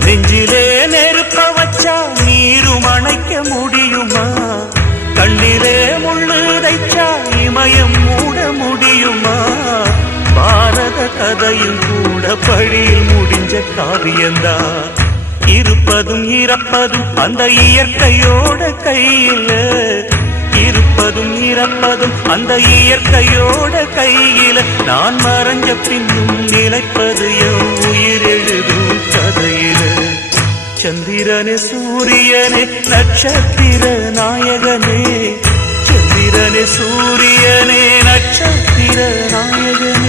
நெஞ்சிலே நெருப்ப வச்சா நீரும் அணைக்க முடியுமா? கண்ணிலே முள்ளு தைச்சா இமயம் மூட முடியுமா? பாரத கதையில் கூட பழியில் முடிஞ்ச காவியந்தான். இருப்பதும் இறப்பதும் அந்த இயற்கையோட கையில, இருப்பதும் இறப்பதும் அந்த இயற்கையோட கையில. நான் மறைஞ்ச பின்னும் நிலைப்பது என் உயிர் எழுதும் கதையில. சந்திரனே சூரியனே நட்சத்திர நாயகனே, சந்திரனே சூரியனே நட்சத்திர நாயகனே.